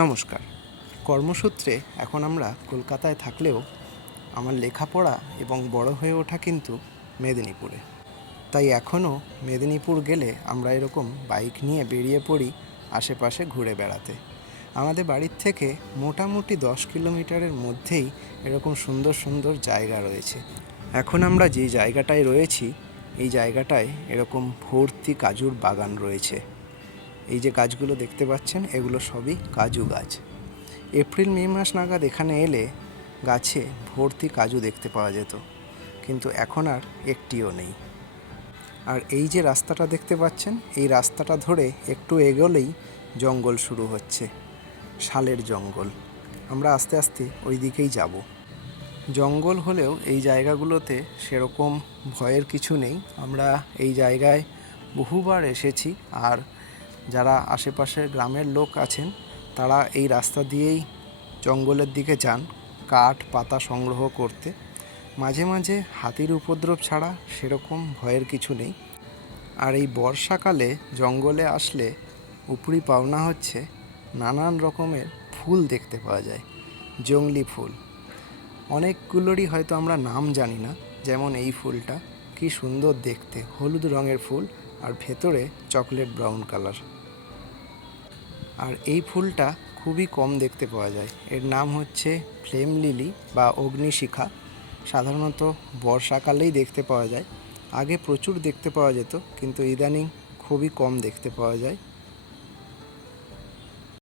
নমস্কার। কর্মসূত্রে এখন আমরা কলকাতায় থাকলেও আমার লেখাপড়া এবং বড় হয়ে ওঠা কিন্তু মেদিনীপুরে। তাই এখনও মেদিনীপুর গেলে আমরা এরকম বাইক নিয়ে বেরিয়ে পড়ি আশেপাশে ঘুরে বেড়াতে। আমাদের বাড়ির থেকে মোটামুটি 10 কিলোমিটারের মধ্যেই এরকম সুন্দর সুন্দর জায়গা রয়েছে। এখন আমরা যে জায়গাটায় রয়েছি এই জায়গাটায় এরকম ভর্তি কাজুর বাগান রয়েছে। এই যে গাছগুলো দেখতে পাচ্ছেন এগুলো সবই কাজু গাছ। এপ্রিল মে মাস নাগাদ এখানে এলে গাছে ভর্তি কাজু দেখতে পাওয়া যেত, কিন্তু এখন আর একটিও নেই। আর এই যে রাস্তাটা দেখতে পাচ্ছেন এই রাস্তাটা ধরে একটু এগোলেই জঙ্গল শুরু হচ্ছে, শালের জঙ্গল। আমরা আস্তে আস্তে ওই দিকেই যাব। জঙ্গল হলেও এই জায়গাগুলোতে সেরকম ভয়ের কিছু নেই। আমরা এই জায়গায় বহুবার এসেছি, আর যারা আশেপাশের গ্রামের লোক আছেন তারা এই রাস্তা দিয়েই জঙ্গলের দিকে যান কাঠ পাতা সংগ্রহ করতে। মাঝে মাঝে হাতির উপদ্রব ছাড়া সেরকম ভয়ের কিছু নেই। আর এই বর্ষাকালে জঙ্গলে আসলে উপরি পাওনা হচ্ছে নানান রকমের ফুল দেখতে পাওয়া যায়, জংলি ফুল। অনেকগুলোরই হয়তো আমরা নাম জানি না, যেমন এই ফুলটা কি সুন্দর দেখতে, হলুদ রঙের ফুল আর ভেতরে চকলেট ব্রাউন কালার। আর এই ফুলটা খুবই কম দেখতে পাওয়া যায়। এর নাম হচ্ছে ফ্লেম লিলি বা অগ্নিশিখা। সাধারণত বর্ষাকালেই দেখতে পাওয়া যায়। আগে প্রচুর দেখতে পাওয়া যেত, কিন্তু ইদানিং খুবই কম দেখতে পাওয়া যায়।